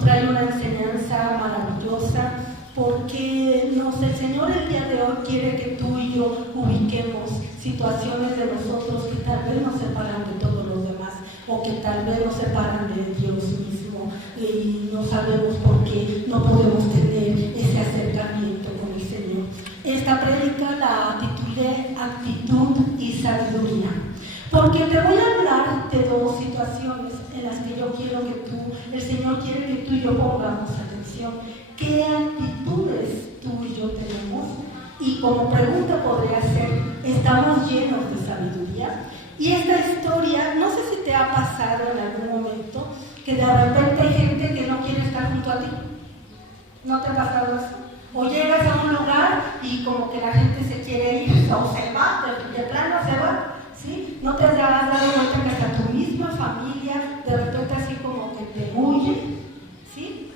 nos trae una enseñanza maravillosa, porque el Señor el día de hoy quiere que tú y yo ubiquemos situaciones de nosotros que tal vez nos separan de todos los demás, o que tal vez nos separan de Dios mismo, y no sabemos por qué no podemos tener ese acercamiento con el Señor. Esta prédica la titulé Actitud y Sabiduría, porque te voy a hablar de dos situaciones en las que yo quiero que el Señor quiere que tú y yo pongamos atención. ¿Qué actitudes tú y yo tenemos? Y como pregunta podría ser, ¿estamos llenos de sabiduría? Y esta historia, no sé si te ha pasado en algún momento, que de repente hay gente que no quiere estar junto a ti. ¿No te ha pasado eso? O llegas a un lugar y como que la gente se quiere ir, o se va, de plano se va, ¿sí? ¿No te has dado cuenta que hasta tu misma familia de repente así como que te huye? ¿Sí?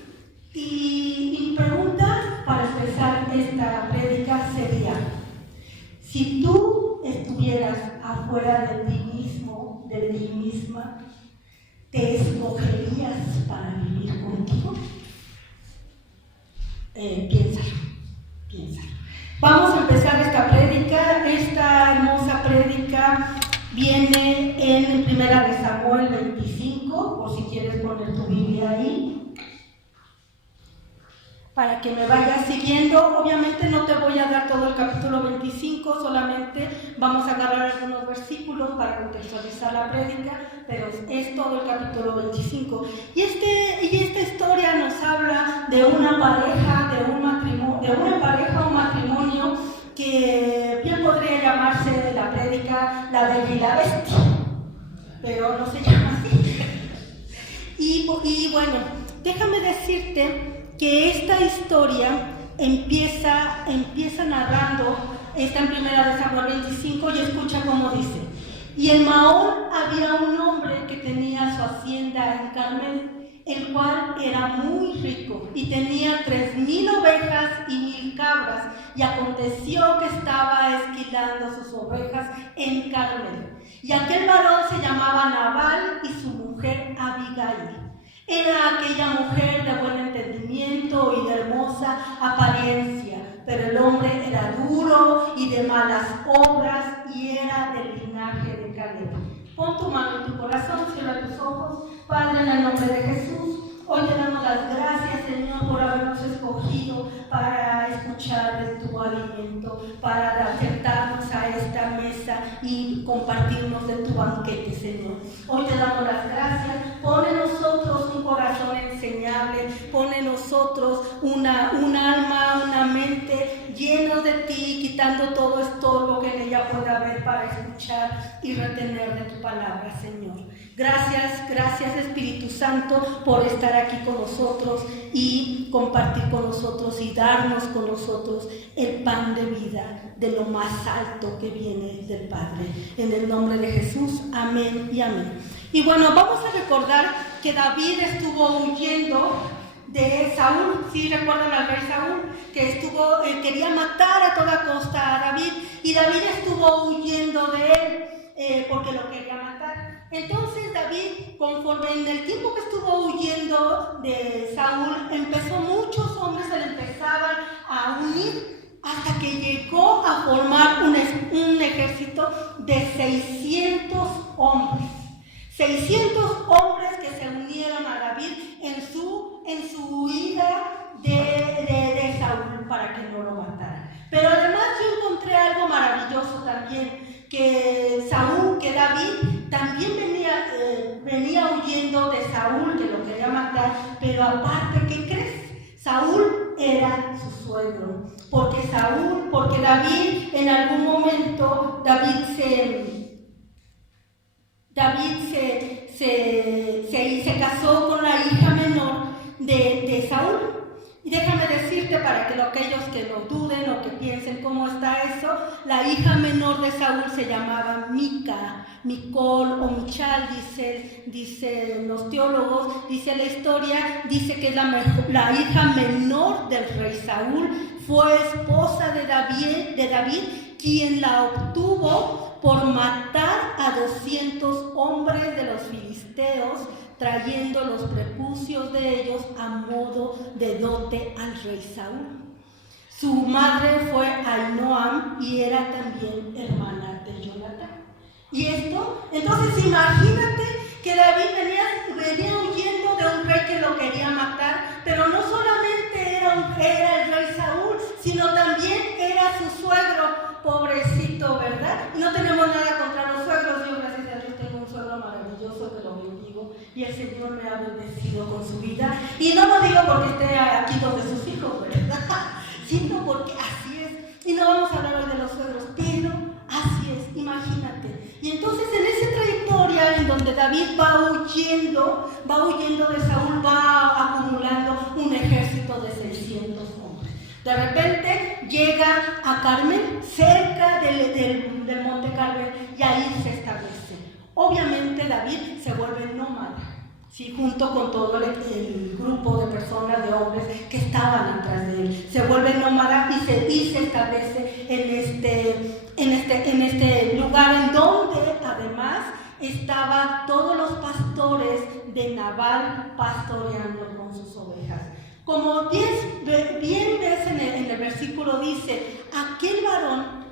Y mi pregunta para empezar esta prédica sería, si tú estuvieras afuera de ti mismo, de ti misma, ¿te escogerías para vivir contigo? Piénsalo. Vamos a empezar esta prédica. Esta hermosa prédica viene en 1 Samuel 25, por si quieres poner tu Biblia ahí, para que me vayas siguiendo. Obviamente no te voy a dar todo el capítulo 25, solamente vamos a agarrar algunos versículos para contextualizar la prédica, pero es todo el capítulo 25. Y esta historia nos habla de una pareja, un matrimonio que bien podría llamarse la prédica La Bella y la Bestia, pero no se llama así. Y bueno, déjame decirte que esta historia empieza narrando, está en 1 Samuel 25 y escucha cómo dice: y en Maón había un hombre que tenía su hacienda en Carmel, el cual era muy rico y tenía 3,000 ovejas y 1,000 cabras, y aconteció que estaba esquilando sus ovejas en Carmel. Y aquel varón se llamaba Nabal y su mujer Abigail. Era aquella mujer de buen entendimiento y de hermosa apariencia, pero el hombre era duro y de malas obras y era del linaje de Caleb. Pon tu mano en tu corazón, cierra tus ojos. Padre, en el nombre de Jesús, hoy te damos las gracias, Señor, por habernos escogido para escuchar de tu alimento, para acercarnos a esta mesa y compartirnos de tu banquete, Señor. Hoy te damos las gracias. Pon en nosotros un corazón enseñable, pon en nosotros un alma, una mente llenos de ti, quitando todo estorbo que en ella pueda haber para escuchar y retener de tu palabra, Señor. Gracias Espíritu Santo por estar aquí con nosotros y compartir con nosotros y darnos con nosotros el pan de vida de lo más alto que viene del Padre. En el nombre de Jesús, amén y amén. Y bueno, vamos a recordar que David estuvo huyendo de Saúl. ¿Sí recuerdan al rey Saúl? Que quería matar a toda costa a David, y David estuvo huyendo de él porque lo quería matar. Entonces David, conforme en el tiempo que estuvo huyendo de Saúl, muchos hombres se le empezaban a unir, hasta que llegó a formar un ejército de 600 hombres. 600 hombres que se unieron a David en su huida de Saúl para que no lo matara. Pero además yo encontré algo maravilloso también, que David también venía huyendo de Saúl, que lo quería matar, pero aparte, ¿qué crees? Saúl era su suegro, porque David en algún momento, David se casó con la hija menor de Saúl. Y déjame decirte, para aquellos que lo duden o que piensen cómo está eso, la hija menor de Saúl se llamaba Mica, Micol o Michal, dicen los teólogos, dice la historia, dice que la hija menor del rey Saúl fue esposa de David, quien la obtuvo por matar a 200 hombres de los filisteos trayendo los prepucios de ellos a modo de dote al rey Saúl. Su madre fue Ahinoam y era también hermana de Jonatán. Y esto, entonces imagínate que David venía huyendo de un rey que lo quería matar, pero no solamente era el rey Saúl, sino también era su suegro, pobrecito, ¿verdad? Y no tenemos nada contra los suegros, yo gracias a Dios tengo un suegro maravilloso que lo bendigo y el Señor me ha bendecido con su vida. Y no lo digo porque esté aquí donde sus hijos, ¿verdad? Sino porque así es. Y no vamos a hablar hoy de los suegros, pero así es, imagínate. Y entonces en esa trayectoria en donde David va huyendo de Saúl, va acumulando un ejército de 600 hombres. De repente llega a Carmel, cerca del monte Carmel, y ahí se establece. Obviamente David se vuelve nómada, ¿sí? Junto con todo el grupo de personas, de hombres que estaban atrás de él. Se vuelve nómada y se establece en este lugar en donde además estaban todos los pastores de Nabal pastoreando con sus ovejas. Como bien ves en el versículo dice, aquel varón,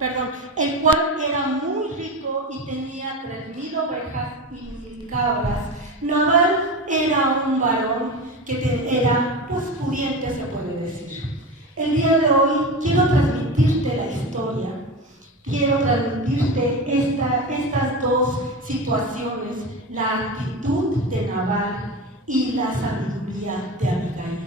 el cual era muy rico y tenía 3,000 ovejas y 1,000 cabras. Nabal era un varón que era pudiente, se puede decir. El día de hoy quiero transmitirte la historia, quiero transmitirte estas dos situaciones, la actitud de Nabal y la sabiduría de Abigail.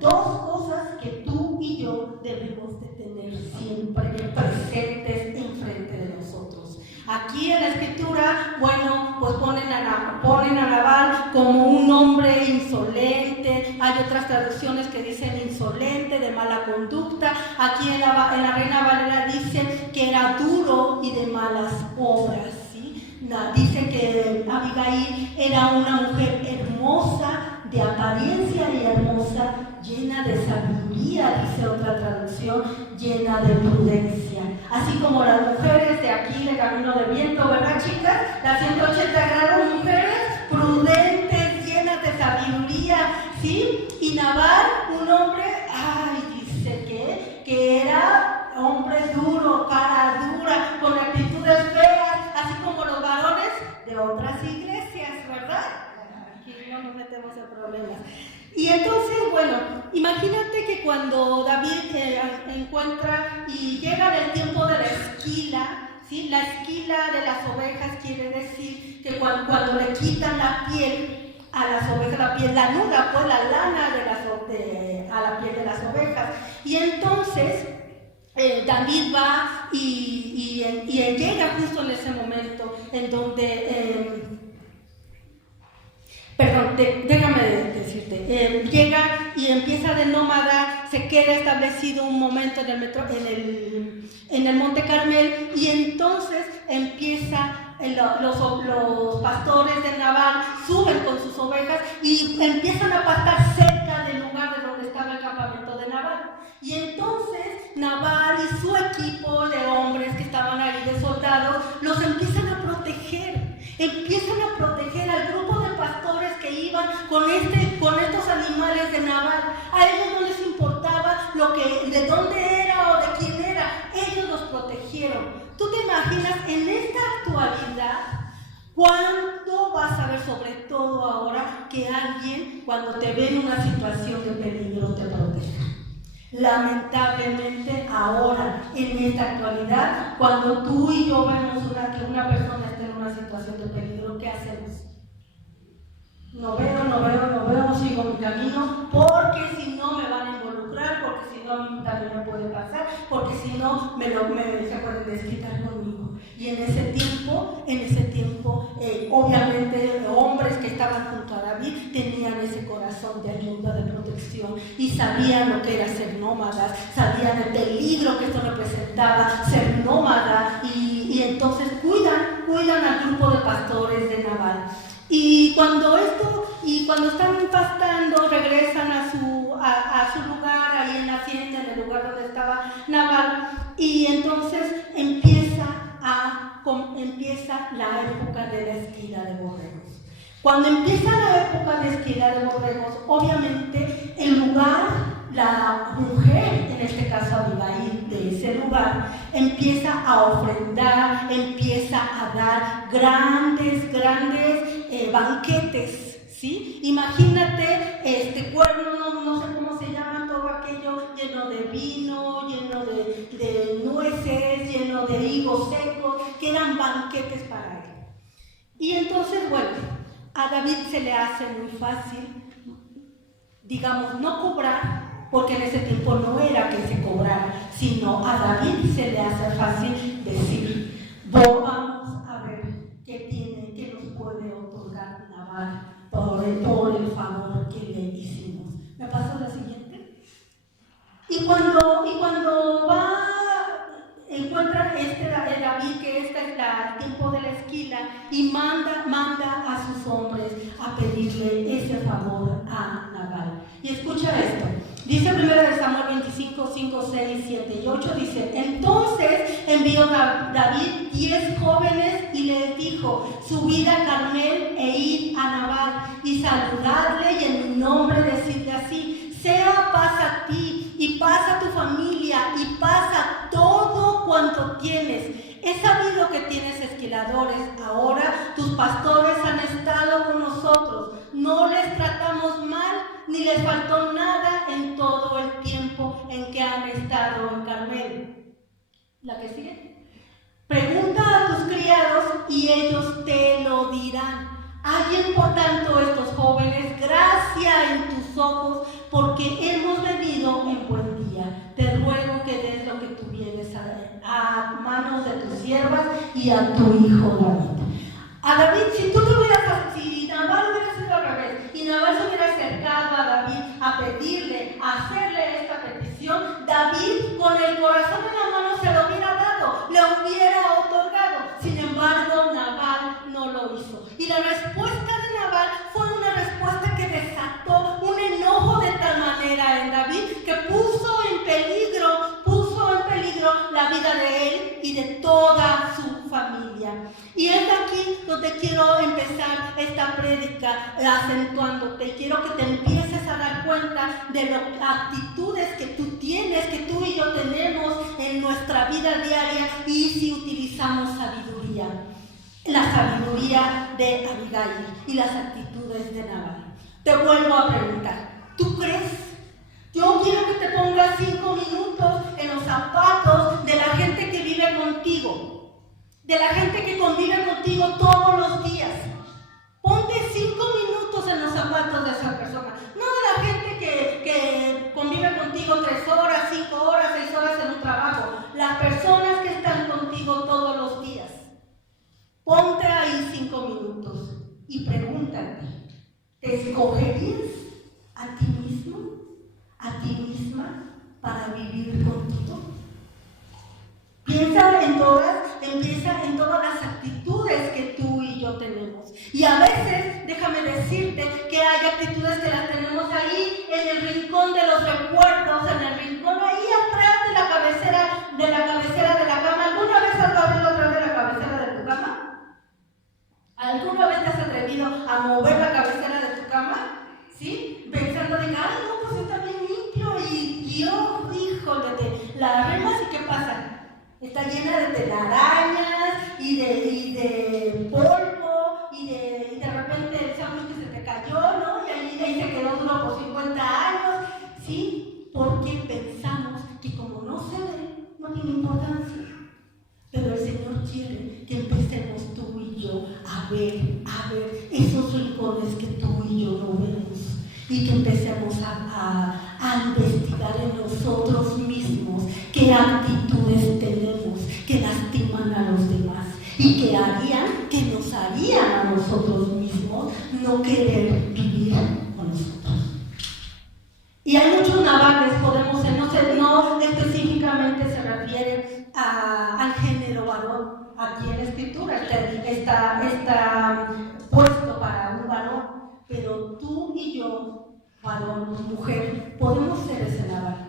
Dos cosas que tú y yo debemos de tener siempre presentes enfrente de nosotros. Aquí en la escritura, pues ponen a Nabal como un hombre insolente. Hay otras traducciones que dicen insolente, de mala conducta. Aquí en la Reina Valera dice que era duro y de malas obras, ¿sí? Dice que Abigail era una mujer hermosa, de apariencia y hermosa, llena de sabiduría, dice otra traducción, llena de prudencia. Así como las mujeres de aquí, de Camino de Viento, ¿verdad, chicas? Las 180 grados, mujeres prudentes, llenas de sabiduría, ¿sí? Y Nabal, un hombre, dice que era hombre duro, cara dura, con actitudes feas, así como los varones de otras iglesias, ¿verdad? No nos metemos en problemas. Y entonces, imagínate que cuando David encuentra y llega el tiempo de la esquila, ¿sí? La esquila de las ovejas quiere decir que cuando le quitan la piel a las ovejas, la piel lanuda, pues la lana a la piel de las ovejas. Y entonces David va y llega justo en ese momento en donde... déjame decirte, llega y empieza de nómada, se queda establecido un momento en el Monte Carmel y entonces los pastores de Nabal suben con sus ovejas y empiezan a pastar cerca del lugar de donde estaba el campamento de Nabal. Y entonces Nabal y su equipo de hombres que estaban ahí, de soldados, los empiezan a proteger al grupo de pastores que iban con estos animales de Nabal. A ellos no les importaba de dónde era o de quién era, ellos los protegieron. ¿Tú te imaginas en esta actualidad cuánto vas a ver, sobre todo ahora, que alguien cuando te ve en una situación de peligro te proteja? Lamentablemente ahora, en esta actualidad, cuando tú y yo vemos que una persona está en una situación de peligro, ¿qué hacemos? No veo, sigo mi camino, porque si no me van a involucrar, porque si no a mí también me puede pasar, porque si no se pueden desquitar conmigo. Y en ese tiempo, obviamente hombres que estaban junto a David tenían ese corazón de ayuda, de protección, y sabían lo que era ser nómadas, sabían el peligro que esto representaba, ser nómada, y entonces cuidan al grupo de pastores de Nabal. Y cuando están pastando, regresan a su lugar, ahí en la hacienda, en el lugar donde estaba Nabal, y entonces empieza la época de la esquila de borregos. Cuando empieza la época de esquila de borregos, obviamente el lugar, la mujer, en este caso Abigail, de ese lugar, empieza a ofrendar, empieza a dar grandes banquetes, ¿sí? Imagínate cuerno, no sé cómo se llama todo aquello, lleno de vino, lleno de nueces, lleno de higos secos, que eran banquetes para él. Y entonces, bueno, a David se le hace muy fácil, digamos, no cobrar, porque en ese tiempo no era que se cobrara, sino a David se le hace fácil decir, vamos a ver qué nos puede otorgar Nabal por el favor que le hicimos. ¿Me paso la siguiente? Y cuando va, encuentra David, que es el tiempo de la esquila, y manda a sus hombres a pedirle ese favor a Nabal. Y escucha esto. Dice 1 Samuel 25, 5, 6, 7 y 8, dice, entonces envió David 10 jóvenes y les dijo, subid a Carmel e id a Nabal y saludadle y en mi nombre decidle así, sea paz a ti y paz a tu familia y paz a todo cuanto tienes. He sabido que tienes esquiladores, ahora tus pastores han estado con nosotros, no les tratamos mal ni les faltó nada en todo el tiempo en que han estado en Carmel. ¿La que sigue? Pregunta a tus criados y ellos te lo dirán. Hallen por tanto estos jóvenes gracia en tus ojos, porque hemos venido en buen día. Te ruego que des lo que tuvieres a manos de tus siervas y a tu hijo David. A David, si Nabal hubiera sido al revés, y Nabal se hubiera acercado a David a pedirle, a hacerle esta petición, David con el corazón en la mano se lo hubiera dado, le hubiera otorgado. Sin embargo, Nabal no lo hizo. Y la respuesta de Nabal fue una respuesta que desató un enojo de tal manera en David que puso en peligro la vida de él y de toda su familia. Y es aquí donde quiero empezar esta prédica acentuándote. Quiero que te empieces a dar cuenta de las actitudes que tú tienes, que tú y yo tenemos en nuestra vida diaria, y si utilizamos sabiduría. La sabiduría de Abigail y las actitudes de Nabal. Te vuelvo a preguntar, ¿tú crees? Yo quiero que te pongas 5 minutos en los zapatos de la gente que vive contigo, de la gente que convive contigo todos los días. Ponte 5 minutos en los zapatos de esa persona, no de la gente que convive contigo 3 horas, 5 horas, 6 horas en un trabajo, las personas que están contigo todos los días. Ponte ahí 5 minutos y pregúntate, ¿te escogerías a ti mismo, a ti misma, para vivir contigo? Empieza en todas las actitudes que tú y yo tenemos. Y a veces, déjame decirte que hay actitudes que las tenemos ahí en el rincón de los recuerdos, en el rincón ahí atrás de la cabecera de la cama. ¿Alguna vez has abierto atrás de la cabecera de tu cama? ¿Alguna vez te has atrevido a mover la cabecera de tu cama? ¿Sí? Pensando de que, ay, no, pues está bien limpio y yo, híjole, la arremas y ¿qué pasa? Está llena de telarañas y de polvo y de repente el sándwich que se te cayó, ¿no? Y ahí se quedó duro por 50 años, ¿sí? Porque pensamos que como no se ve, no tiene importancia. Pero el Señor quiere que empecemos tú y yo a ver esos rincones que tú y yo no vemos, y que empecemos a investigar en nosotros mismos qué actitudes tenemos que lastiman a los demás y que nos harían a nosotros mismos no querer vivir con nosotros. Y hay muchos Nabales, no específicamente se refiere al género varón. Aquí en la Escritura está puesto para un varón, pero tú y yo, varón, mujer, podemos ser ese Nabal.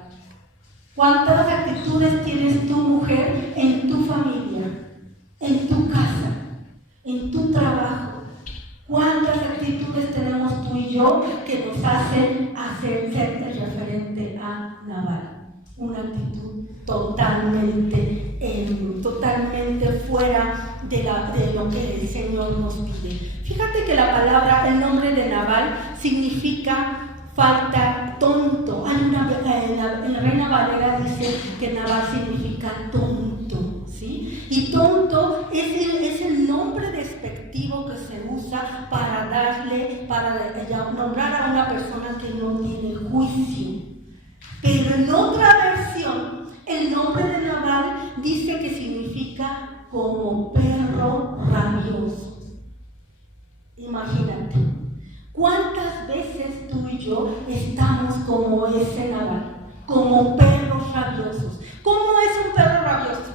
¿Cuántas actitudes tienes tu mujer en tu familia, en tu casa, en tu trabajo? ¿Cuántas actitudes tenemos tú y yo que nos hacen ser referente a Nabal? Una actitud totalmente fuera de lo que el Señor nos pide. Fíjate que la palabra, el nombre de Nabal significa falta, tonto. En la Reina Valera dice que Nabal significa tonto, ¿sí? Y tonto es el nombre despectivo que se usa para nombrar a una persona que no tiene juicio. Pero en otra versión, el nombre de Nabal dice que significa como perro rabioso. Imagínate, ¿cuántas veces tú y yo estamos como ese Nabal? Como perros rabiosos. ¿Cómo es un perro rabioso?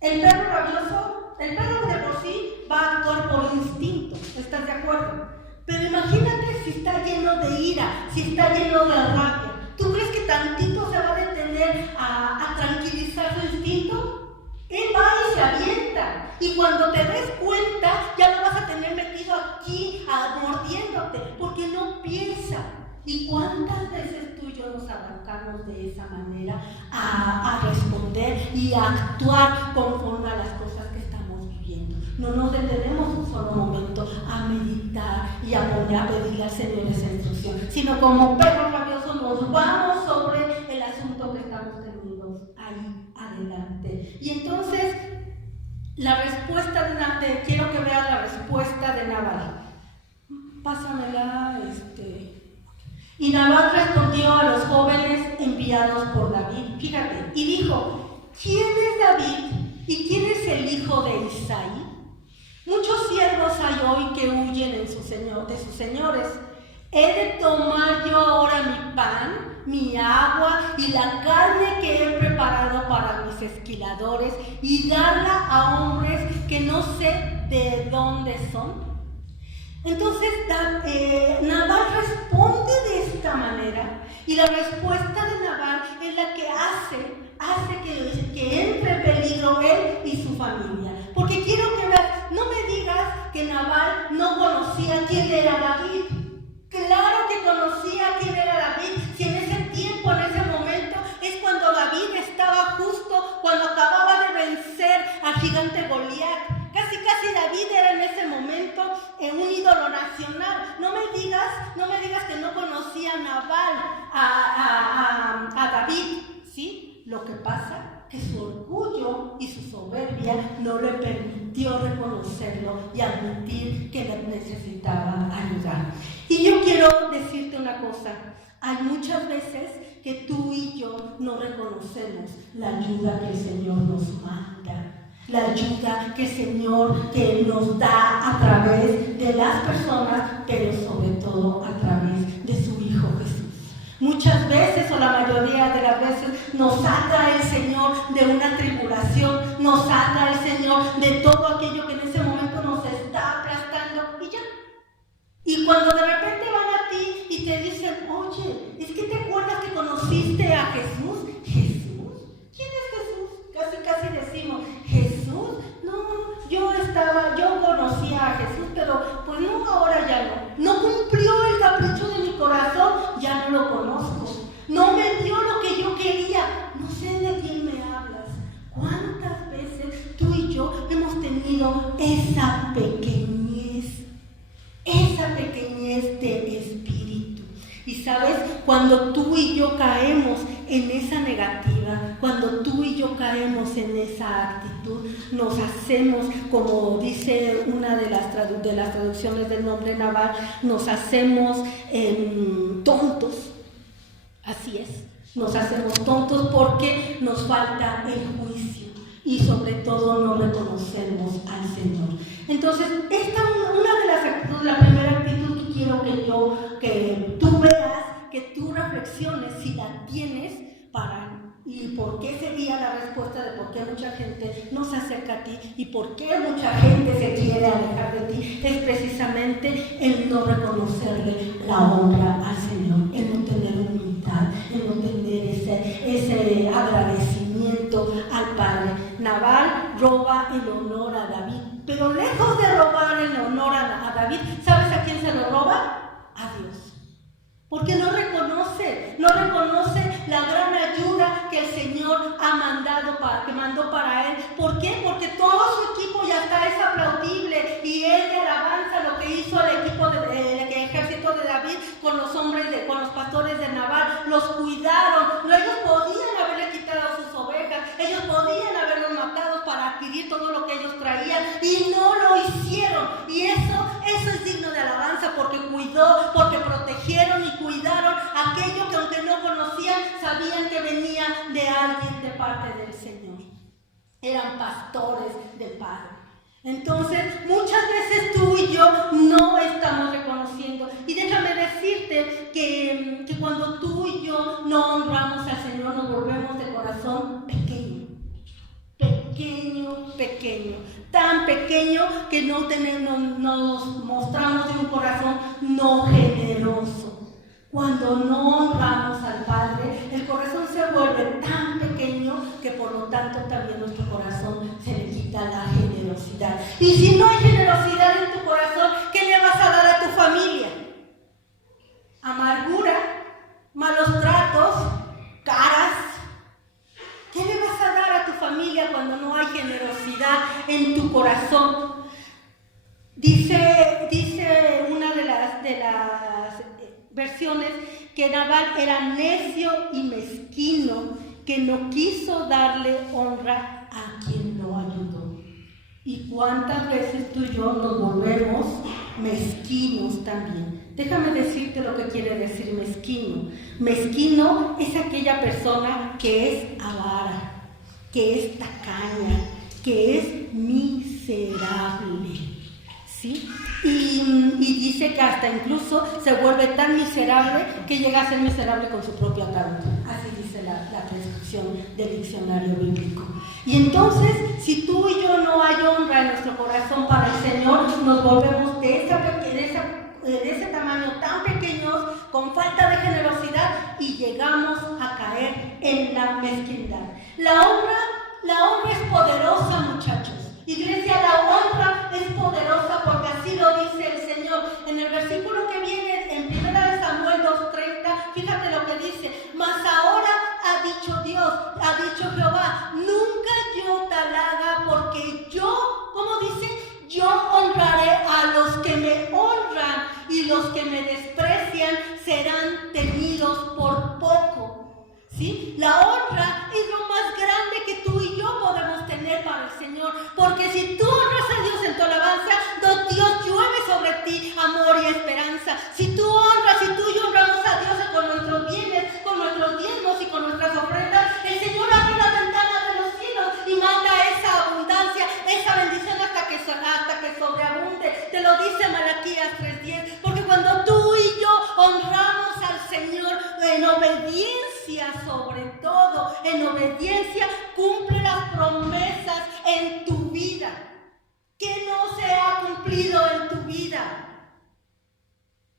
El perro rabioso, el perro de por sí va a actuar por instinto, ¿estás de acuerdo? Pero imagínate si está lleno de ira, si está lleno de rabia. ¿Tú crees que tantito se va a detener a tranquilizar su instinto? Él va y se avienta. Y cuando te des cuenta, ya lo vas a tener metido aquí, mordiéndote, porque no piensa. ¿Y cuántas veces tú y yo nos arrancamos de esa manera a responder y a actuar conforme a las cosas que estamos viviendo? No nos detenemos un solo momento a meditar y a pedirle al Señor esa instrucción, sino como perros rabiosos nos vamos sobre el asunto que estamos teniendo ahí adelante. Y entonces, la respuesta quiero que veas la respuesta de Nabal. Pásamela, Y Nabal respondió a los jóvenes enviados por David, fíjate, y dijo: ¿quién es David y quién es el hijo de Isaí? Muchos siervos hay hoy que huyen de sus señores. ¿He de tomar yo ahora mi pan, mi agua y la carne que he preparado para mis esquiladores y darla a hombres que no sé de dónde son? Entonces Nabal responde de esta manera, y la respuesta de Nabal es la que hace que entre en peligro él y su familia. Porque quiero que veas, no me digas que Nabal no conocía quién era David. Claro que conocía quién era David, si en ese tiempo, en ese momento, es cuando David estaba justo, cuando acababa de vencer al gigante Goliat. Casi David era en ese momento un ídolo nacional. No me digas que no conocía Nabal a David, ¿sí? Lo que pasa que su orgullo y su soberbia no le permitió reconocerlo y admitir que le necesitaba ayudar. Y yo quiero decirte una cosa: hay muchas veces que tú y yo no reconocemos la ayuda que el Señor nos manda. La ayuda que el Señor nos da a través de las personas, pero sobre todo a través de su Hijo Jesús. Muchas veces, o la mayoría de las veces, nos saca el Señor de una tribulación, nos saca el Señor de todo aquello que en ese momento nos está aplastando y ya. Y cuando de repente van a ti y te dicen: oye, ¿es que te acuerdas que conociste a Jesús? ¿Jesús? ¿Quién es Jesús? Casi decimos: Jesús, no, yo conocía a Jesús, pero pues no, ahora ya no. No cumplió el capricho de mi corazón, ya no lo conozco. No me dio lo que yo quería, no sé de quién me hablas. ¿Cuántas veces tú y yo hemos tenido esa pequeñez de espíritu? Y sabes, cuando tú y yo caemos en esa negativa, cuando tú y yo caemos en esa actitud, nos hacemos, como dice una de las traducciones del nombre Nabal, nos hacemos tontos. Así es, nos hacemos tontos porque nos falta el juicio y sobre todo no reconocemos al Señor. Entonces, esta es una de las actitudes, la primera actitud que quiero que tú veas, que tú reflexiones si la tienes y por qué sería la respuesta de por qué mucha gente no se acerca a ti y por qué mucha gente se quiere alejar de ti, es precisamente el no reconocerle la honra al Señor, el no tener humildad, el no tener ese agradecimiento al Padre. Nabal roba el honor a David, pero lejos de robar el honor a David, a quién se lo roba? A Dios. Porque no reconoce la gran ayuda que el Señor ha mandado que mandó para él. ¿Por qué? Porque todo su equipo ya está, es aplaudible, y él de alabanza lo que hizo el equipo el ejército de David con los hombres, con los pastores de Nabal, los cuidaron. Ellos podían haberle quitado sus ovejas, ellos podían haberlos matado para adquirir todo lo que ellos traían, y no lo hicieron. Y eso es digno de alabanza, porque cuidó, porque protegieron y cuidaron aquello que aunque no conocían, sabían que venía de alguien de parte del Señor. Eran pastores del Padre. Entonces, muchas veces tú y yo no estamos reconociendo. Y déjame decirte que cuando tú y yo no honramos al Señor, nos volvemos de corazón pequeño. Pequeño, tan pequeño que nos mostramos de un corazón no generoso. Cuando no honramos al Padre, el corazón se vuelve tan pequeño que por lo tanto también nuestro corazón se le quita la generosidad. Y si no hay generosidad en tu corazón, ¿qué le vas a dar a tu familia? Amargura, malos tratos, caras. ¿Qué le vas a dar a tu familia cuando no hay generosidad en tu corazón? Dice una de las versiones que Nabal era necio y mezquino, que no quiso darle honra a quien lo ayudó. ¿Y cuántas veces tú y yo nos volvemos mezquinos también? Déjame decirte lo que quiere decir mezquino. Mezquino es aquella persona que es avara, que es tacaña, que es miserable, ¿sí? Y dice que hasta incluso se vuelve tan miserable que llega a ser miserable con su propia causa. Así dice la descripción del diccionario bíblico. Y entonces, si tú y yo no hay honra en nuestro corazón para el Señor, nos volvemos de ese tamaño tan pequeños, con falta de generosidad, y llegamos a caer en la mezquindad. La honra es poderosa, muchachos. Iglesia, la honra es poderosa, porque así lo dice el Señor. En el versículo que viene en 1 Samuel 2:30, fíjate lo que dice: mas ahora ha dicho Dios, ha dicho Jehová, nunca yo te halaga, porque yo, ¿cómo dice? Yo honraré a los que me honran, y los que me desprecian serán tenidos por poco. ¿Sí? La honra es lo más grande que tú y yo podemos tener para el Señor, porque si tú honras a Dios en tu alabanza, Dios llueve sobre ti amor y esperanza. Si tú honras, si tú y yo honramos a Dios con nuestros bienes, con nuestros diezmos y con nuestras ofrendas, el Señor abre la ventana de los cielos y manda esa abundancia, esa bendición hasta que sobreabunde. Te lo dice Malaquías 3:10, porque cuando tú y yo honramos al Señor en obediencia, sobre todo en obediencia, cumple las promesas en tu vida. ¿Qué no se ha cumplido en tu vida?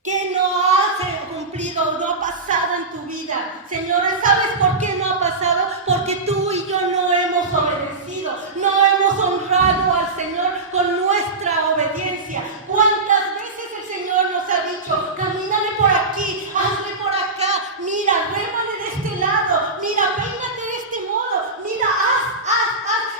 ¿Qué no ha cumplido, no ha pasado en tu vida? Señores, ¿sabes por qué no ha pasado? Porque tú y yo no hemos obedecido, no hemos honrado al Señor con nuestra obediencia. ¿Cuántas veces el Señor nos ha dicho: camínale por aquí, hazle por acá, mira, rémale de este lado, mira, peínate de este modo, mira, haz.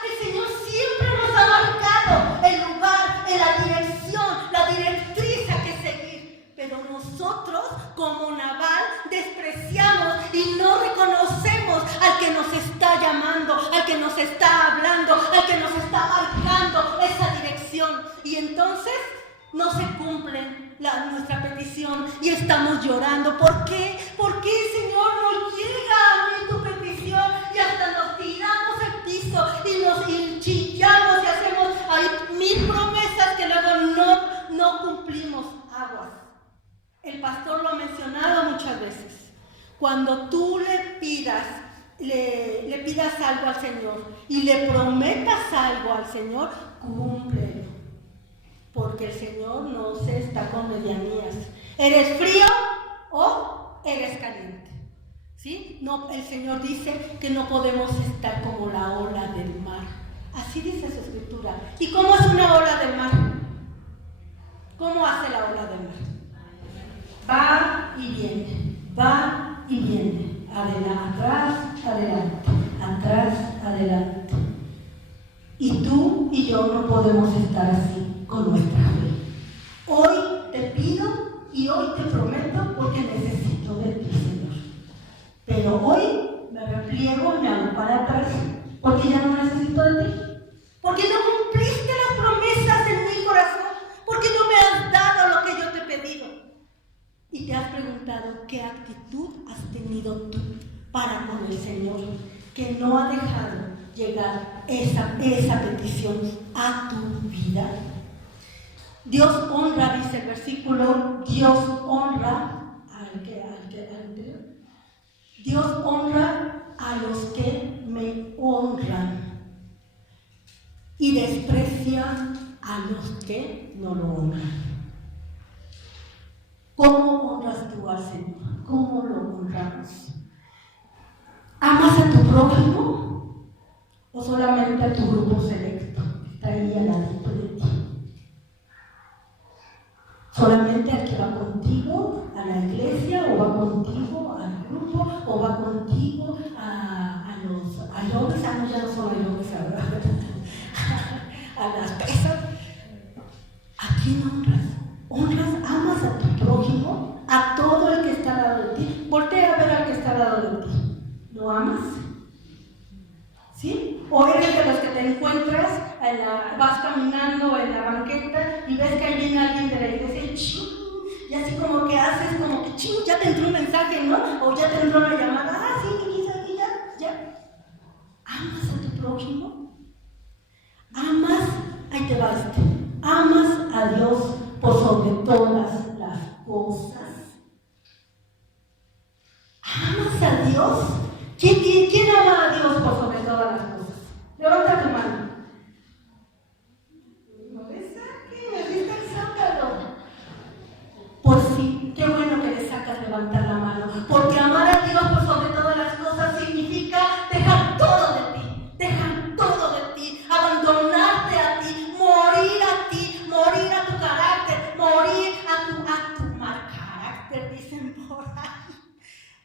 El Señor siempre nos ha marcado el lugar, la dirección, la directriz a que seguir. Pero nosotros, como Nabal, despreciamos y no reconocemos al que nos está llamando, al que nos está hablando, al que nos está marcando esa dirección. Y entonces no se cumple nuestra petición y estamos llorando. ¿Por qué? ¿Por qué, Señor, no llega a mí tu petición? Y hasta nos tiramos al piso y chillamos y hacemos ahí 1000 promesas que luego no cumplimos. Aguas. El pastor lo ha mencionado muchas veces. Cuando tú le pidas algo al Señor y le prometas algo al Señor, cúmplelo. Porque el Señor no se está con medianías. ¿Eres frío o eres caliente? ¿Sí? No, el Señor dice que no podemos estar como la ola del mar. Así dice su escritura. ¿Y cómo es una ola del mar? ¿Cómo hace la ola del mar? Va y viene, va y viene, atrás, adelante, atrás, adelante. Y tú y yo no podemos estar así con nuestra fe. Hoy te pido y hoy te prometo porque necesito de ti, Señor. Pero hoy me repliego y me hago para atrás porque ya no necesito de ti. Porque no cumpliste las promesas en mi corazón, porque no me has dado lo que yo te he pedido. Y te has preguntado qué actitud has tenido tú para con el Señor, que no ha dejado llegar esa petición a tu vida. Dios honra, dice el versículo, Dios honra Dios honra a los que me honran y desprecia a los que no lo honran. ¿Cómo honras tú al Señor? ¿Cómo lo honramos? ¿Amas a tu prójimo o solamente a tu grupo selecto que está ahí al ladito de ti? ¿Solamente al que va contigo a la iglesia, o va contigo al grupo, o va contigo a los ayones? No, ya no son ayones ahora. A las pesas. ¿A quién honras? ¿Honras, amas a tu prójimo, a todo el que está al lado de ti? Voltea a ver al que está al lado de ti. ¿Lo amas? ¿Sí? ¿O eres de los que te encuentras, vas caminando en la banqueta y ves que ahí viene alguien de la iglesia y así como que haces como que ya te entró un mensaje, ¿no? O ya te entró una llamada, sí, aquí ya. ¿Amas a tu prójimo? ¿Amas? Ahí te va ¿amas a Dios por sobre todas las cosas? ¿Amas a Dios? ¿Quién ama a Dios por sobre todas las cosas? Levanta tu mano. No le saques, sácalo. Pues sí, qué bueno que le sacas levantar la mano, porque amar a Dios por sobre todas las cosas significa dejar todo de ti, abandonarte a ti, morir a tu carácter, morir a tu mal carácter, dicen por ahí.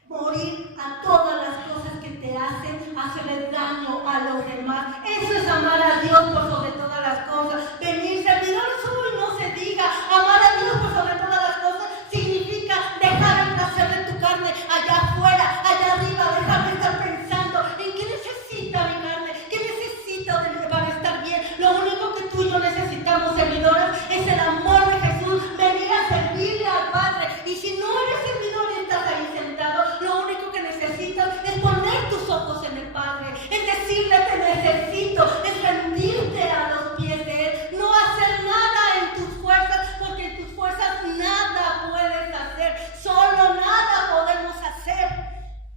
Morir a todas las cosas que te hacen hacerle daño a los demás. Eso es amar a Dios por sobre todas las cosas. Venir servidores hoy no se diga. Amar a Dios por sobre todas las cosas significa dejar el placer de tu carne allá afuera, allá arriba, dejar de estar pensando en qué necesita mi carne, qué necesito para estar bien. Lo único que tú y yo necesitamos, servidores, es el amor de Jesús, venir a servirle al Padre. Y si no eres servidor y estás ahí sentado, lo único que necesitas es poner tus ojos en el Padre, es decirle te necesito, es rendirte a los pies de Él, no hacer nada en tus fuerzas, porque en tus fuerzas nada puedes hacer, solo nada podemos hacer.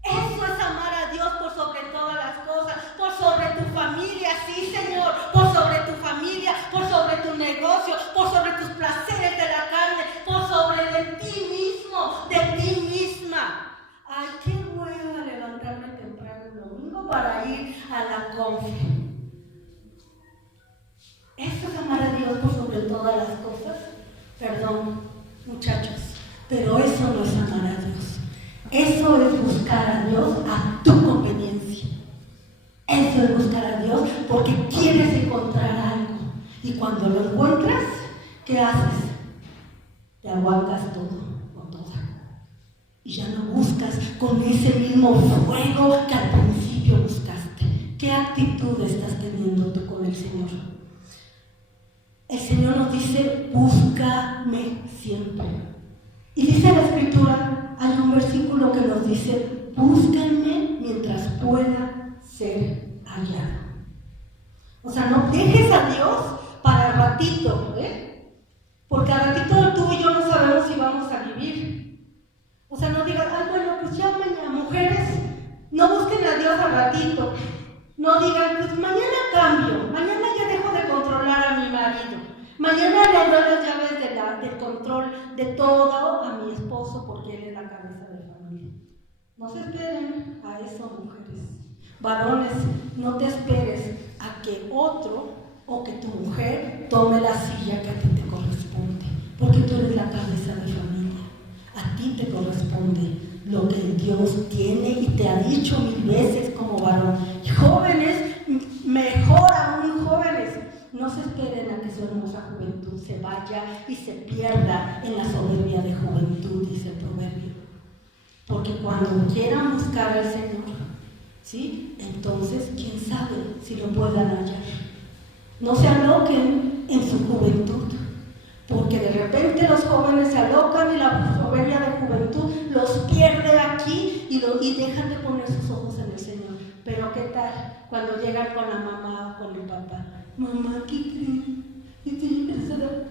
Eso es amar a Dios por sobre todas las cosas, por sobre tu familia, sí Señor, por sobre tu familia, por sobre tu negocio, por sobre tus placeres de la carne, por sobre de ti mismo, de ti misma. Ay, qué bueno levantarme temprano el domingo para ir a la confe. ¿Eso es amar a Dios por sobre todas las cosas? Perdón, muchachos, pero eso no es amar a Dios. Eso es buscar a Dios a tu conveniencia. Eso es buscar a Dios porque quieres encontrar algo. Y cuando lo encuentras, ¿qué haces? Te aguantas todo. Y ya no buscas con ese mismo fuego que al principio buscaste. ¿Qué actitud estás teniendo tú con el Señor? El Señor nos dice, búscame siempre. Y dice la Escritura, hay un versículo que nos dice, búscame mientras pueda ser hallado. O sea, no dejes a Dios para ratito, porque al ratito tú y yo no sabemos si vamos a vivir. O sea, no digan, bueno, pues llamen a mujeres, no busquen a Dios al ratito. No digan, pues mañana cambio, mañana ya dejo de controlar a mi marido, mañana le doy las llaves del control de todo a mi esposo porque él es la cabeza de familia. No se esperen a eso, mujeres. Varones, no te esperes a que otro o que tu mujer tome la silla que a ti te corresponde. porque tú eres la cabeza de familia. A ti te corresponde lo que Dios tiene y te ha dicho 1000 veces como varón. Jóvenes, mejor aún jóvenes, no se esperen a que su hermosa juventud se vaya y se pierda en la soberbia de juventud, dice el proverbio. Porque cuando quieran buscar al Señor, ¿sí? Entonces, quién sabe si lo puedan hallar. No se aloquen en su juventud, porque de repente los jóvenes se alocan y la soberbia de juventud los pierde aquí y dejan de poner sus ojos en el Señor. Pero ¿qué tal cuando llegan con la mamá o con el papá? Mamá, ¿qué crees? Estoy embarazada.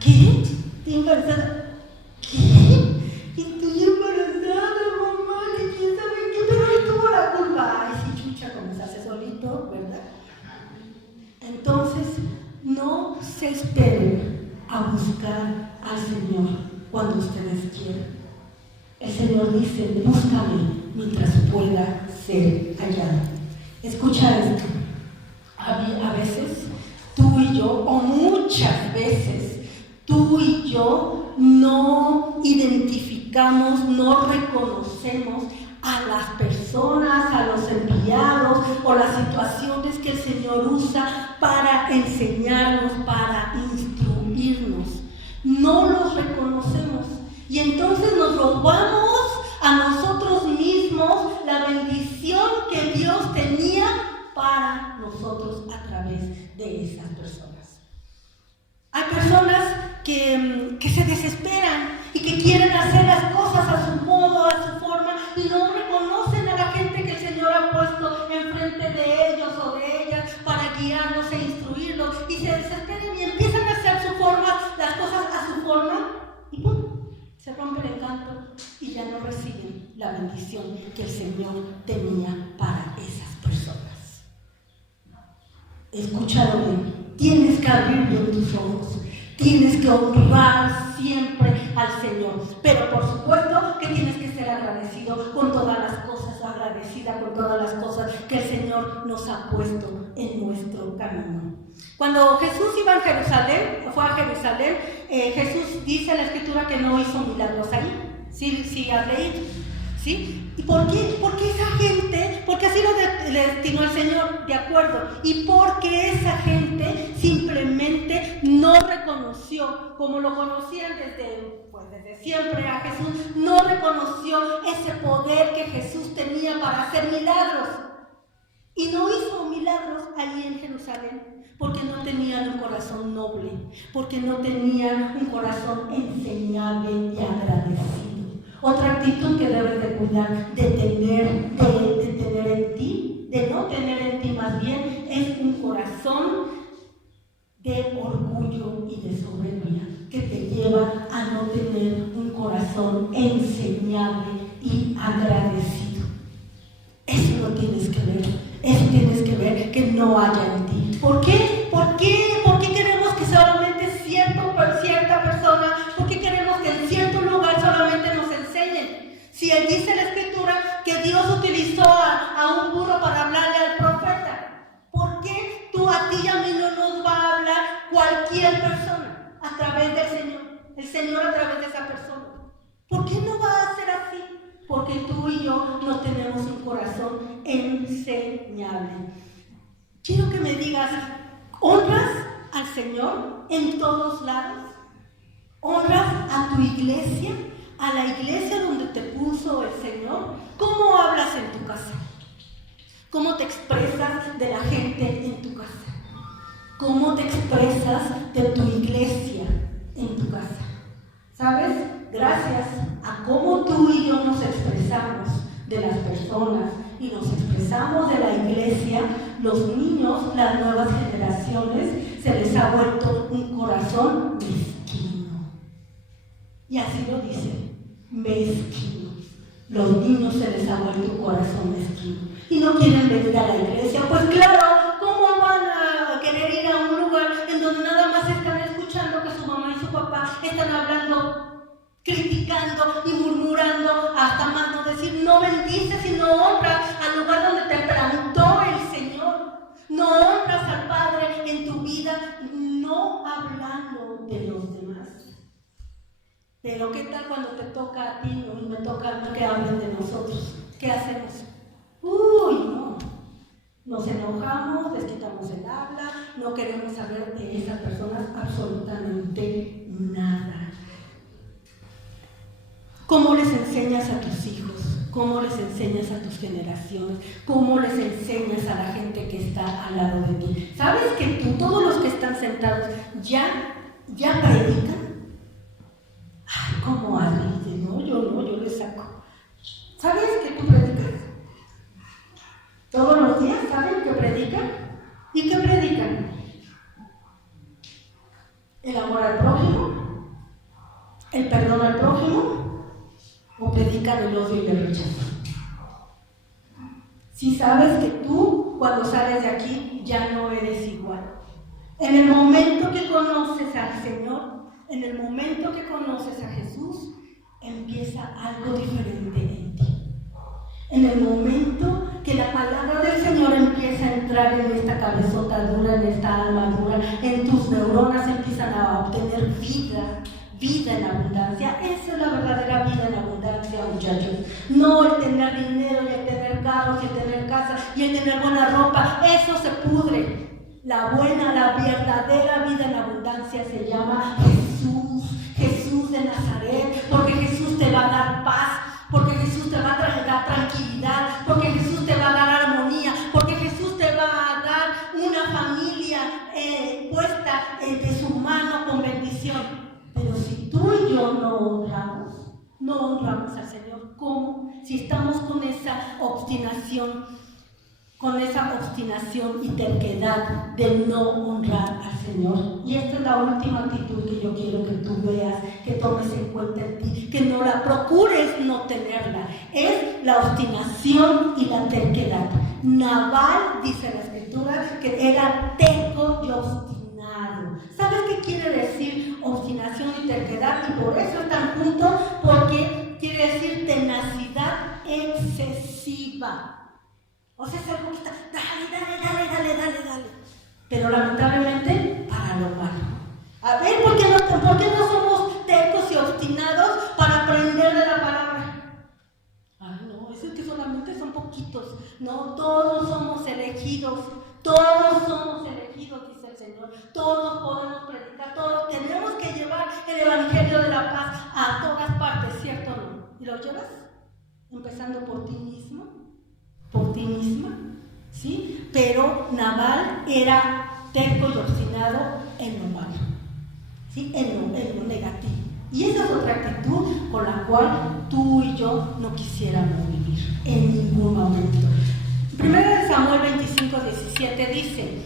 ¿Qué? ¿Estoy embarazada? ¿Qué? Estoy embarazada, mamá, que quién sabe qué, pero él tuvo la culpa. Ay, sí, chucha, como se hace solito, ¿verdad? Entonces, no se esperen a buscar al Señor cuando ustedes quieran. El Señor dice, búscame mientras pueda ser hallado. Escucha esto. A veces, tú y yo, o muchas veces, tú y yo no identificamos, no reconocemos a las personas, a los enviados o las situaciones que el Señor usa para enseñarnos, para instruirnos. No los reconocemos y entonces nos robamos a nosotros mismos la bendición que Dios tenía para nosotros a través de esas personas. Hay personas que se desesperan y que quieren hacer las cosas a su modo, a su forma, y no reconocen a la gente que el Señor ha puesto enfrente de ellos o de ellas para guiarlos e instruirlos, y se desesperan y empiezan a hacer su forma, las cosas a su forma, y ¡pum!, se rompe el encanto y ya no reciben la bendición que el Señor tenía para esas personas. Escúchalo bien, tienes que abrir bien tus ojos, tienes que honrar siempre al Señor, pero por supuesto que tienes que ser agradecido con todas las cosas, agradecida con todas las cosas que el Señor nos ha puesto en nuestro camino. Cuando Jesús iba a Jerusalén, fue a Jerusalén, Jesús dice en la Escritura que no hizo milagros ahí. Sí, has leído, ¿sí? ¿Y por qué? Porque esa gente, porque así lo destinó el Señor, de acuerdo, y porque esa gente simplemente no reconoció, como lo conocían desde siempre a Jesús, no reconoció ese poder que Jesús tenía para hacer milagros. Y no hizo milagros allí en Jerusalén, porque no tenían un corazón noble, porque no tenían un corazón enseñable y agradecido. Otra actitud que debes de cuidar, de tener en ti, de no tener en ti más bien, es un corazón de orgullo y de soberbia, que te lleva a no tener un corazón enseñable y agradecido. Eso lo tienes que ver, eso tienes que ver que no haya en ti. ¿Por qué? ¿Por qué queremos que solamente cierta persona, por qué queremos que en cierto lugar solamente nos enseñen? Si él dice en la Escritura que Dios utilizó a un burro para hablarle al profeta, ¿por qué a ti y a mí no nos va a hablar cualquier persona a través del Señor? El Señor a través de esa persona. ¿Por qué no va a ser así? Porque tú y yo no tenemos un corazón enseñable. Quiero que me digas, ¿honras al Señor en todos lados? ¿Honras a tu iglesia? ¿A la iglesia donde te puso el Señor? ¿Cómo hablas en tu casa? ¿Cómo te expresas de la gente en tu casa? ¿Cómo te expresas de tu iglesia en tu casa? ¿Sabes? Gracias a cómo tú y yo nos expresamos de las personas y nos expresamos de la iglesia, los niños, las nuevas generaciones, se les ha vuelto un corazón mezquino. Y así lo dice, mezquino. Los niños se les ha vuelto un corazón mezquino y no quieren venir a la iglesia. Pues claro, ¿cómo van a querer ir a un lugar en donde nada más están escuchando que su mamá y su papá están hablando, criticando y murmurando, hasta más no decir, no bendices y no honras al lugar donde te plantó el Señor? No honras al Padre en tu vida, no hablando de los demás. Pero ¿qué tal cuando te toca a ti y me toca a mí que hablen de nosotros? ¿Qué hacemos? Uy, no. Nos enojamos, les quitamos el habla, no queremos saber de esas personas absolutamente nada. ¿Cómo les enseñas a tus hijos? ¿Cómo les enseñas a tus generaciones? ¿Cómo les enseñas a la gente que está al lado de ti? ¿Sabes que tú, todos los que están sentados, ya predican? Ay, ¿cómo hablan? Dice, no, yo les saco. ¿Sabes que tú predicas? Todos los días, ¿saben que predican? ¿Y qué predican? ¿El amor al prójimo? ¿El perdón al prójimo? ¿O predican el odio y el rechazo? Si sabes que tú, cuando sales de aquí, ya no eres igual. En el momento que conoces al Señor, en el momento que conoces a Jesús, empieza algo diferente en ti. En el momento que la palabra del Señor empieza a entrar en esta cabezota dura, en esta alma dura, en tus neuronas empiezan a obtener vida en abundancia. Esa es la verdadera vida en abundancia, muchachos. No el tener dinero y el tener carros y el tener casa y el tener buena ropa. Eso se pudre. La verdadera vida en abundancia se llama Jesús de Nazaret, porque Jesús te va a dar paz, porque Jesús te va a dar tranquilidad, porque Jesús te va a dar armonía, porque Jesús te va a dar una familia puesta de su mano con bendición. Pero si tú y yo no honramos al Señor, ¿cómo? Si estamos con esa obstinación y terquedad de no honrar al Señor. Y esta es la última actitud que yo quiero que tú veas, que tomes en cuenta en ti, que no la procures no tenerla. Es la obstinación y la terquedad. Nabal, dice la Escritura, que era terco y obstinado. ¿Sabes qué quiere decir obstinación y terquedad? Y por eso están juntos, porque quiere decir tenacidad excesiva. O sea, es algo que está, dale. Pero lamentablemente, para lo malo. A ver, ¿por qué no somos tercos y obstinados para aprender de la palabra? Ay, no, eso es que solamente son poquitos. No, todos somos elegidos, dice el Señor. Todos podemos predicar, todos tenemos que llevar el Evangelio de la paz a todas partes, ¿cierto o no? ¿Y lo llevas? Empezando por ti mismo. Por ti misma, ¿sí? Pero Nabal era terco y obstinado en lo malo, ¿sí? En lo negativo. Y esa es otra actitud con la cual tú y yo no quisiéramos vivir en ningún momento. 1 Samuel 25:17 dice: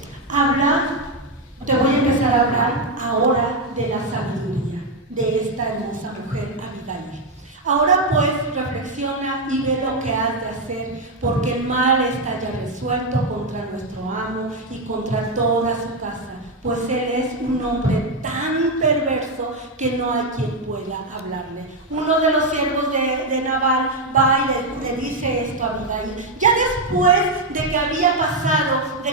te voy a empezar a hablar ahora de la sabiduría de esta hermosa mujer Abigail. Ahora pues reflexiona y ve lo que has de hacer, porque el mal está ya resuelto contra nuestro amo y contra toda su casa, pues él es un hombre tan perverso que no hay quien pueda hablarle. Uno de los siervos de Nabal va y le dice esto a Abigail. Ya después de que había pasado, de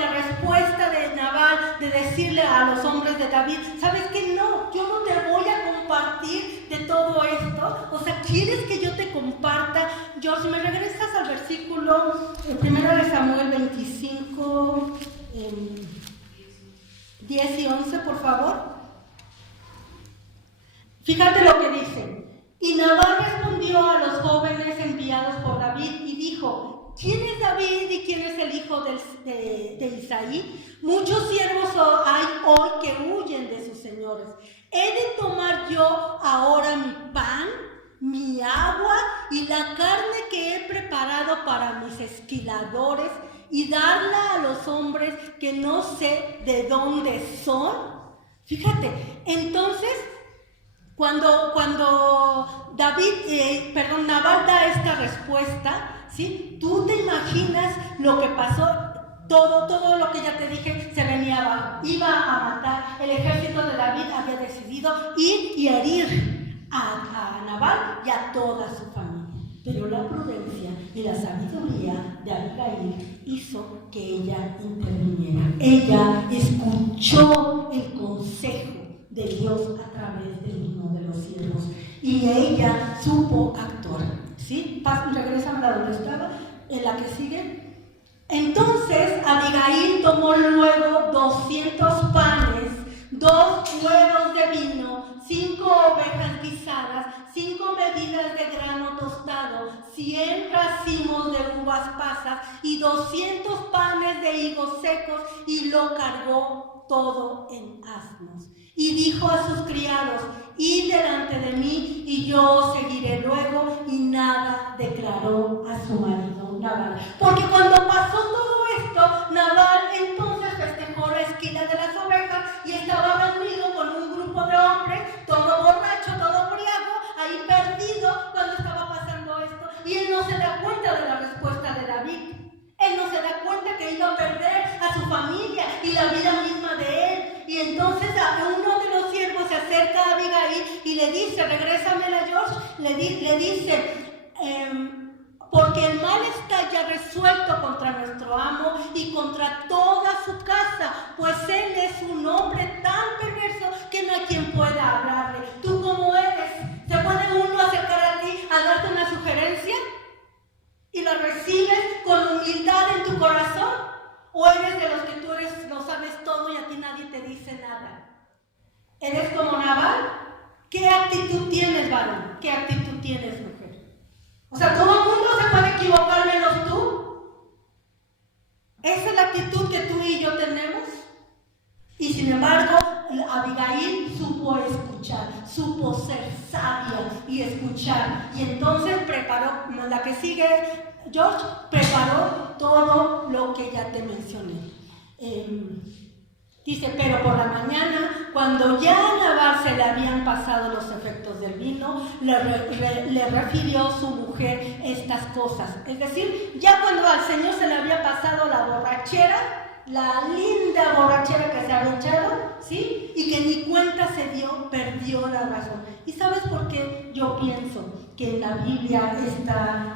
la respuesta de Nabal, de decirle a los hombres de David, ¿sabes qué? No, yo no te voy a compartir de todo esto. O sea, ¿quieres que yo te comparta? George, ¿me regresas al versículo 1 Samuel 25, 10 y 11, por favor? Fíjate lo que dice. Y Nabal respondió a los jóvenes enviados por David y dijo: ¿quién es David y quién es el hijo de Isaí? Muchos siervos hay hoy que huyen de sus señores. ¿He de tomar yo ahora mi pan, mi agua y la carne que he preparado para mis esquiladores y darla a los hombres que no sé de dónde son? Fíjate, entonces, cuando Nabal da esta respuesta, ¿sí? Tú te imaginas lo que pasó. Todo lo que ya te dije se venía abajo. Iba a matar. El ejército de David había decidido ir y herir a Nabal y a toda su familia. Pero la prudencia y la sabiduría de Abigail hizo que ella interviniera. Ella escuchó el consejo de Dios a través de uno de los siervos. Y ella supo actuar. ¿Sí? Regrésame a donde estaba, en la que sigue. Entonces Abigail tomó luego 200 panes, 2 huevos de vino, 5 ovejas guisadas, 5 medidas de grano tostado, 100 racimos de uvas pasas y 200 panes de higos secos, y lo cargó todo en asnos. Y dijo a sus criados: id delante de mí, y yo seguiré luego. Y nada declaró a su marido Nabal. Porque cuando pasó todo esto, Nabal entonces festejó la esquila de las ovejas y estaba reunido con un grupo de hombres, todo borracho, todo briago, ahí perdido cuando estaba pasando esto. Y él no se da cuenta de la respuesta de David. Él no se da cuenta que iba a perder a su familia y la vida misma de él. Y entonces uno de los siervos se acerca a Abigail y le dice, regrésamela, George, le dice, porque el mal está ya resuelto contra nuestro amo y contra toda su casa, pues él es un hombre tan perverso que no hay quien pueda hablarle. ¿Tú cómo eres? ¿Se puede uno acercar a ti a darte una sugerencia? ¿Y la recibes con humildad en tu corazón? ¿O eres de los que tú lo sabes todo y a ti nadie te dice nada? ¿Eres como Nabal? ¿Qué actitud tienes, varón? ¿Qué actitud tienes, mujer? O sea, todo el mundo se puede equivocar menos tú. ¿Esa es la actitud que tú y yo tenemos? Y sin embargo, Abigail supo escuchar, supo ser sabia y escuchar. Y entonces preparó, la que sigue, George, preparó todo lo que ya te mencioné. Dice, pero por la mañana, cuando ya a Nabal se le habían pasado los efectos del vino, le refirió su mujer estas cosas. Es decir, ya cuando al Señor se le había pasado la borrachera, la linda borrachera que se había echado, ¿sí? Y que ni cuenta se dio, perdió la razón. ¿Y sabes por qué yo pienso que en la Biblia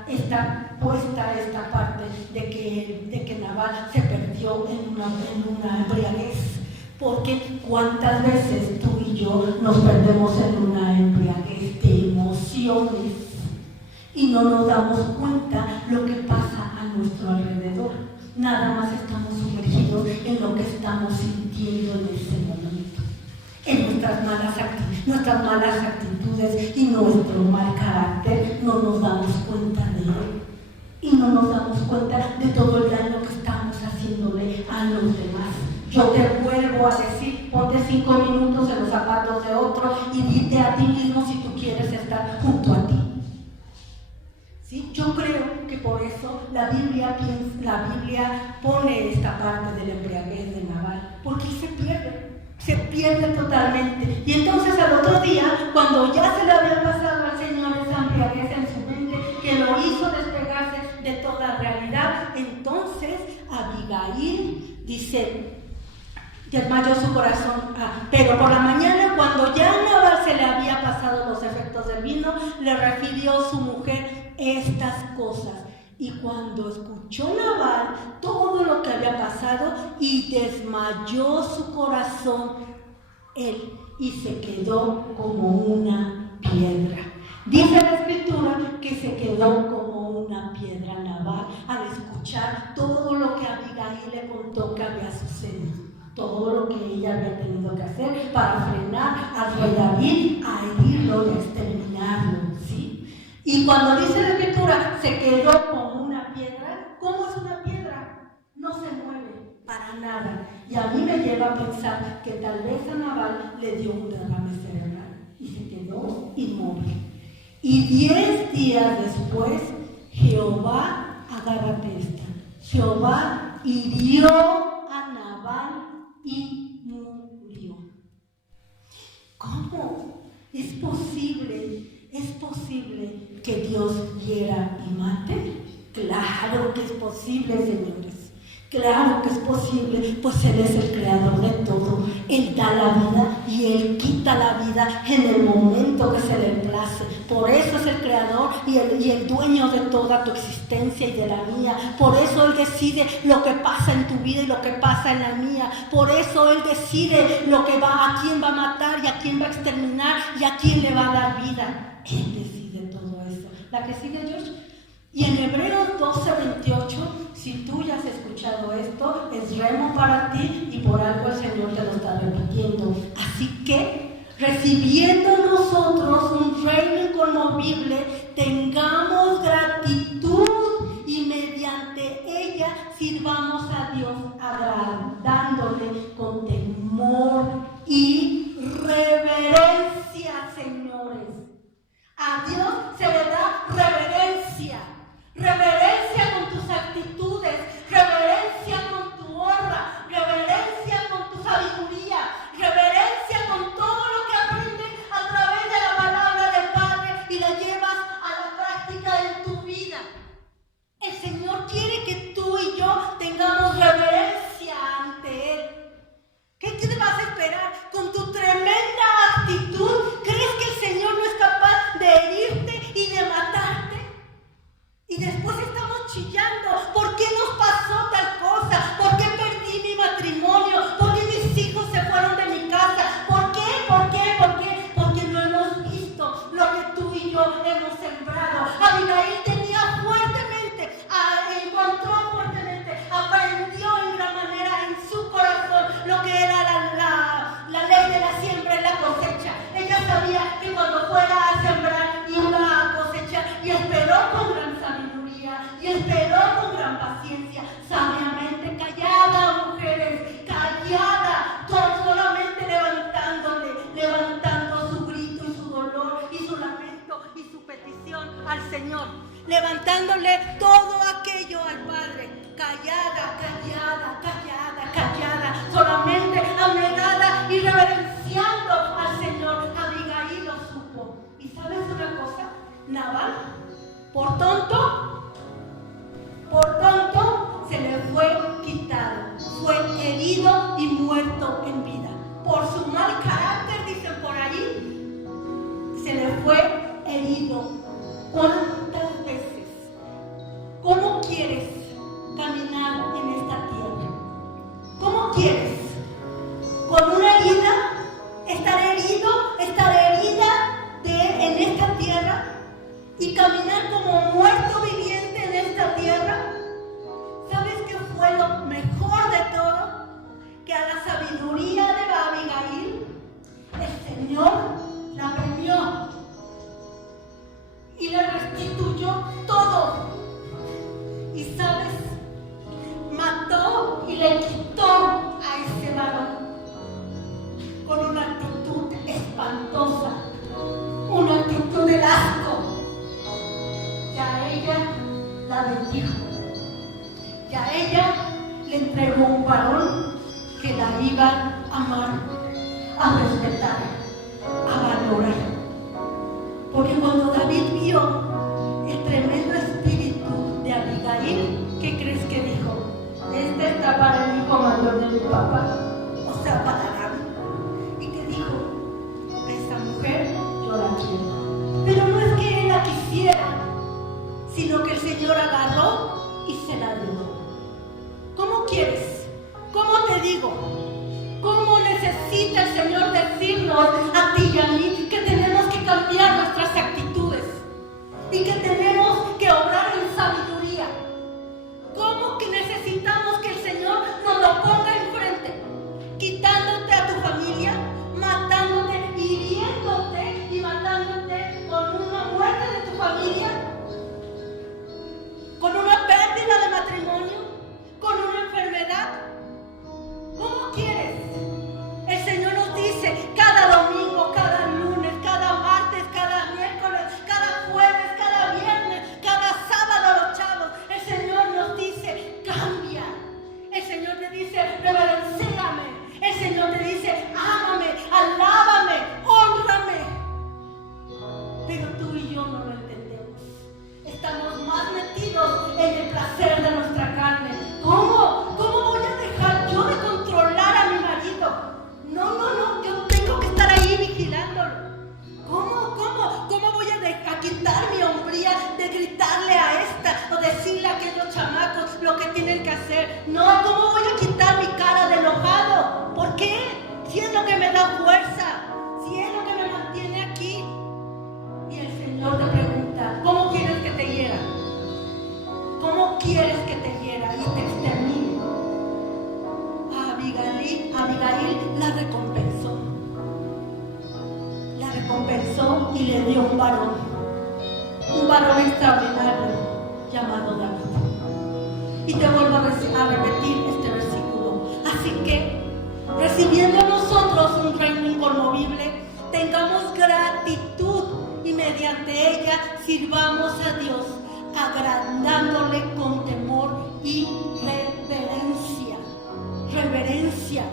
está puesta esta parte de que Nabal se perdió en una embriaguez? Porque cuántas veces tú y yo nos perdemos en una embriaguez de emociones y no nos damos cuenta lo que pasa a nuestro alrededor. Nada más estamos sumergidos en lo que estamos sintiendo en ese momento, en nuestras malas actitudes y nuestro mal carácter. No nos damos cuenta de él y no nos damos cuenta de todo el daño que estamos haciéndole a los demás. Yo te vuelvo a decir, ponte 5 minutos en los zapatos de otro y dite a ti mismo si tú quieres estar junto a ti. ¿Sí? Yo creo que por eso la Biblia pone esta parte del embriaguez de Nabal, porque se pierde totalmente. Y entonces al otro día, cuando ya se le había pasado al Señor esa embriaguez en su mente, que lo hizo despegarse de toda realidad, entonces Abigail dice, desmayó su corazón. Pero por la mañana, cuando ya a Nabal se le había pasado los efectos del vino, le refirió su mujer estas cosas. Y cuando escuchó Nabal todo lo que había pasado, y desmayó su corazón él, y se quedó como una piedra. Dice la Escritura que se quedó como una piedra Nabal al escuchar todo lo que Abigail le contó que había sucedido, todo lo que ella había tenido que hacer para frenar al rey David, a herirlo y a exterminarlo, ¿sí? Y cuando dice la Escritura, se quedó como una piedra. ¿Cómo es una piedra? No se mueve para nada. Y a mí me lleva a pensar que tal vez a Nabal le dio un derrame cerebral y se quedó inmóvil. Y 10 días después, Jehová, agárrate esta, Jehová hirió a Nabal y murió. ¿Cómo? ¿Es posible que Dios hiera y mate? Claro que es posible, señores. Claro que es posible, pues Él es el creador de todo. Él da la vida y Él quita la vida en el momento que se le place. Por eso es el creador y el dueño de toda tu existencia y de la mía. Por eso Él decide lo que pasa en tu vida y lo que pasa en la mía. Por eso Él decide a quién va a matar y a quién va a exterminar y a quién le va a dar vida. Él decide todo eso. La que sigue, George. Y en Hebreos 12:28, si tú ya has escuchado esto, es remo para ti y por algo el Señor te lo está repitiendo. Así que, recibiendo nosotros un reino inconmovible, tengamos gratitud y mediante ella sirvamos a Dios agradándole con temor y reverencia, señores. A Dios se le da reverencia. Reverencia con tus actitudes, reverencia con tu honra, reverencia con tu sabiduría, reverencia con todo lo que aprendes a través de la palabra del Padre y la llevas a la práctica en tu vida. El Señor quiere que tú y yo tengamos reverencia ante Él. ¿Qué te vas a esperar? Con tu tremenda actitud, ¿crees que el Señor no es capaz de herirte y de matarte? Y después estamos chillando. ¿Por qué nos pasó tal cosa? ¿Por qué perdí mi matrimonio? ¿Por qué mis hijos se fueron de mi casa? ¿Por qué? ¿Por qué? ¿Por qué? Porque no hemos visto lo que tú y yo hemos sembrado. Abigail tenía fuertemente, encontró fuertemente, aprendió en gran manera en su corazón lo que era la ley de la siembra y la cosecha. Ella sabía que cuando fuera a sembrar iba a cosechar y esperó con gran sabiduría y esperó con gran paciencia, sabiamente callada, mujeres, callada, solamente levantando su grito y su dolor y su lamento y su petición al Señor, levantándole todo aquello al Padre, callada, solamente abnegada y reverenciando al Señor. Abigail lo supo. ¿Y sabes una cosa? Nabal, por tonto, se le fue quitado, fue herido y muerto en vida. Por su mal carácter, dicen por ahí, se le fue herido. ¿Cuántas veces? ¿Cómo quieres caminar en esta tierra? ¿Cómo quieres? ¿Con una herida? ¿Estar herido? ¿Estar herida en esta tierra? ¿Y caminar como muerto viviente en esta tierra? ¿Sabes qué fue lo mejor de todo? Que a la sabiduría de Abigail, el Señor la premió y le restituyó todo. Y sabes, mató y le quitó a ese varón con una actitud espantosa, una actitud de asco. Y a ella la bendijo. Y a ella le entregó un varón que la iba a amar, a respetar, a valorar. Porque cuando David vio el tremendo espíritu de Abigail, ¿qué crees que dijo? Este está para el hijo mayor de mi papá, o sea, para David. ¿Y qué dijo? A esta mujer yo la quiero. Pero no es que él la quisiera, sino que el Señor agarró y se la dio. ¿Cómo quieres? ¿Cómo te digo? ¿Cómo necesita el Señor decirnos a ti y a mí que tenemos que cambiar nuestras actitudes y que tenemos que obrar en sabiduría? ¿Cómo que necesitamos que el Señor nos lo ponga enfrente, quitándote a tu familia, matándote, hiriéndote y matándote con una muerte de tu familia, con una pérdida de matrimonio, con una enfermedad? ¿Cómo quieres? El Señor nos dice cada domingo, cada lunes, cada martes, cada miércoles, cada jueves, cada viernes, un varón extraordinario llamado David. Y te vuelvo a repetir este versículo. Así que, recibiendo nosotros un reino inconmovible, tengamos gratitud y mediante ella sirvamos a Dios, agradándole con temor y reverencia.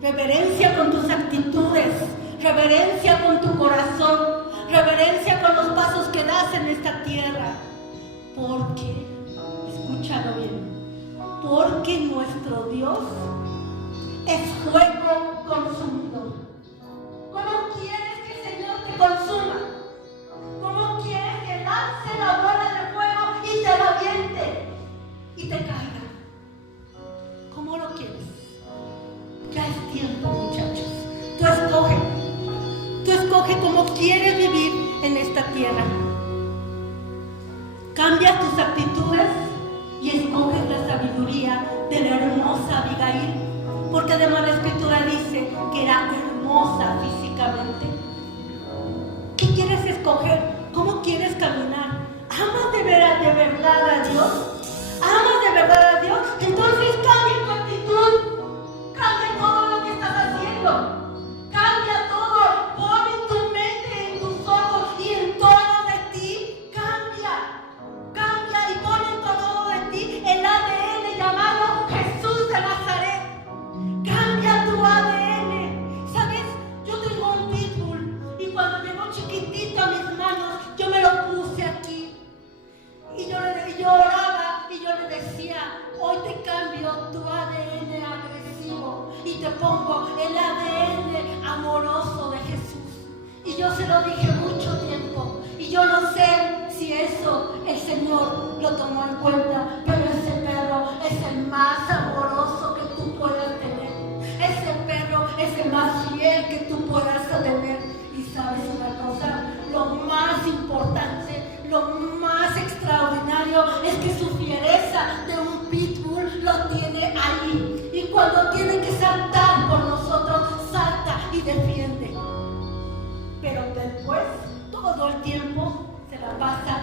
Reverencia con tus actitudes, reverencia con tu corazón, reverencia con los pasos que das en esta tierra. Porque, escúchalo bien, porque nuestro Dios es fuego consumidor. ¿Cómo quieres que el Señor te consuma? ¿Cómo quieres que lance la bola de fuego y te la aviente y te caiga? ¿Cómo lo quieres? Ya es tiempo, muchachos. Tú escoge cómo quieres vivir en esta tierra. Cambia tus actitudes y escoge la sabiduría de la hermosa Abigail, porque además la Escritura dice que era hermosa físicamente. ¿Qué quieres escoger? ¿Cómo quieres caminar? ¿Amas de verdad a Dios? ¿Amas de verdad a Dios? Entonces cambia tu actitud. Cambia todo lo que estás haciendo. Cambia todo. Pon en tu mente, en tus ojos y en todo de ti. Cambia y pon en todo de ti el ADN llamado Jesús de Nazaret. Cambia tu ADN. ¿Sabes? Yo tengo un pitbull y cuando llegó chiquitito a mis manos, yo me lo puse aquí. Y yo oraba y yo le decía, hoy te cambio tu ADN agresivo y te pongo el ADN amoroso de Jesús. Y yo se lo dije mucho tiempo y yo no sé si eso el Señor lo tomó en cuenta, pero ese perro es el más amoroso que tú puedas tener. Ese perro es el más fiel que tú puedas tener. Y sabes una cosa, lo más importante, lo más extraordinario es que su fiereza de un pitbull lo tiene ahí. Y cuando tiene que saltar por nosotros, salta y defiende. Pero después, todo el tiempo, se la pasa